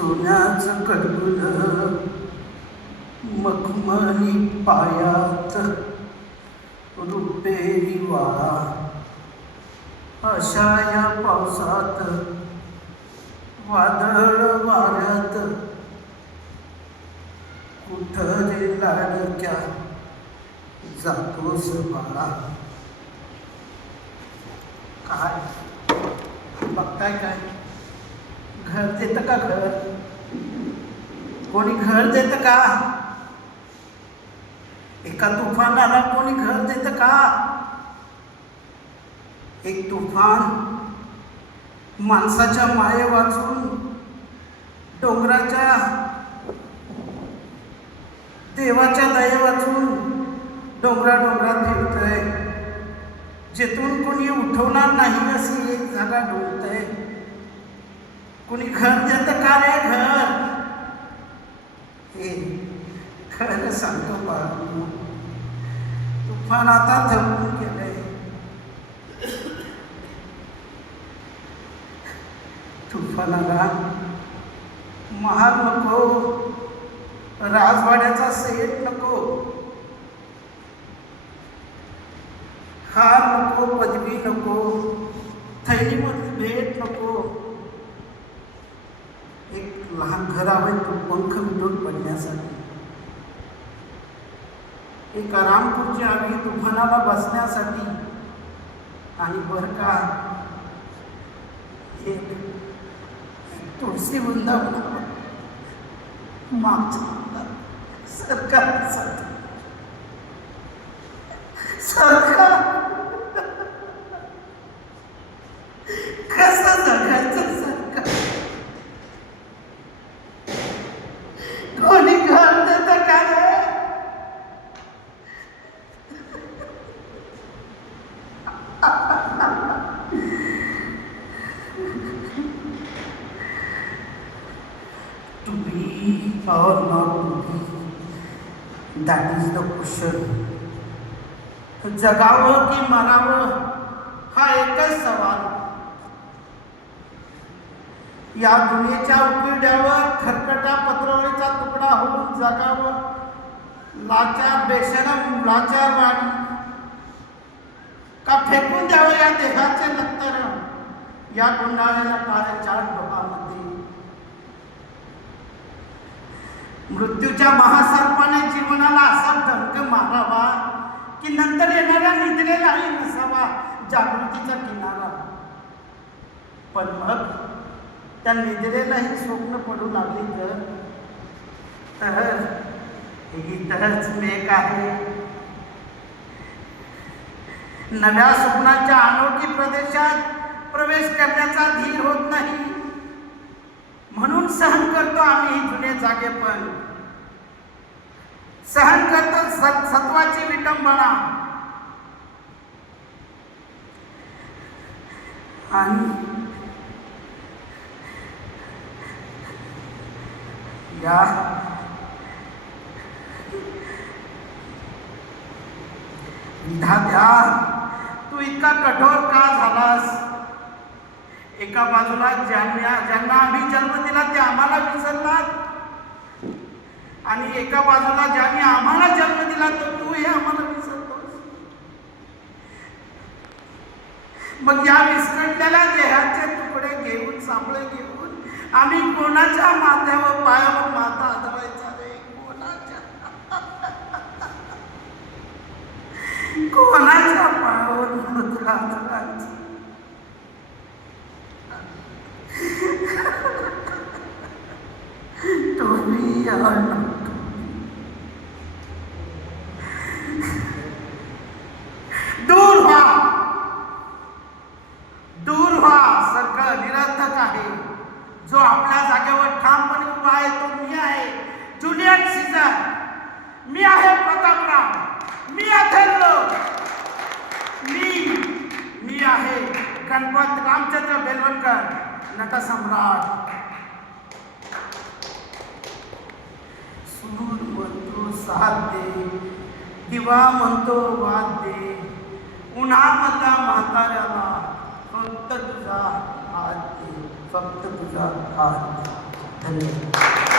सोन्याचं कडबुल मखमली पायात रुपेरी वाळा. अशा या पावसात वादळ वाऱ्यात कुठं लाडक्या जातोस बाळा. काय? बघताय काय? घर देतं का घर? कोणी घर देतं का? एका तुफानाला कोणी घर देतं का? एक तुफान माणसाच्या माये वाचून डोंगराच्या देवाच्या दये वाचून डोंगरा डोंगरात फिरतंय. जिथून कोणी उठवणार नाही अशी एक जागा डोलतंय कोणी घर देतं का रे घर? हे खरं सांगतो बाळू तुफान आता थकून गेलंय. तुफानाला महाल नको राजवाड्याचा सेट नको हार नको पदवी नको थैलीमधली भेट नको. लहान घर आहे तो पंख मिटून पडण्यासाठी. एका रामपूरच्या आम्ही तुफानाला बसण्यासाठी. आणि बर का एक तुळशी वृंदावना मागच्या सरकार सरकार कसं जगायचं सरकार कोणी घर देतं का रे to be or not to be. That is the question. जगावं की मरावं हा एकच सवाल. या दुनियेच्या उकिरड्यावर खरकटा पत्रवळीचा तुकडा होऊन जगावं. लाचार बेशरम लाचार वाणी का फेकून द्यावं या देहाचे नंतर? या गुंडाळ्याला पाऱ्याच्या डोहामध्ये मृत्यूच्या महासर्पाने जीवनाला असा डंक मारावा की नंतर येणाऱ्या निद्रेलाही नसावा जागृतीचा किनारा. पण मग त्या निद्रेलाही स्वप्न पडू लागली तर? तर तरच मेघ आहे. नव्या स्वप्नाच्या अनोखी प्रदेशात प्रवेश करण्याचा धीर होत नाही. म्हणून सहन करतो आम्ही ही जुने जागे पण. सहन करतो सत्वाची विटंबना. आणि या विधात्या तू इतका कठोर का झालास? एका बाजूला ज्यांना ज्यांना आम्ही जन्म दिला ते आम्हाला विसरलात आणि एका बाजूला ज्यांनी आम्हाला जन्म दिला तर हे आम्हाला विसरतोस मग या विस्कटलेल्या देहाचे तुकडे घेऊन सापळे घेऊन आम्ही कोणाच्या माथ्यावर पायावर माथा आदळायचा रे? कोणाच्या? कोणाच्या पायावर माथा आदळायचा? दूर व्हा. दूर व्हा. सगळं निरर्थक आहे. जो आपल्या जागेवर ठामपणे उभा आहे तो मी आहे. जुलियट सीझर मी आहे प्रतापराव. मी अथर्व. मी मी आहे गणपत रामचंद्र बेलवणकर नटसम्राट सूर म्हणतो साथ दे दिवा म्हणतो वाद दे उन्हामधला म्हाताऱ्याला फक्त तुझा हात दे फक्त तुझा हात दे. धन्यवाद.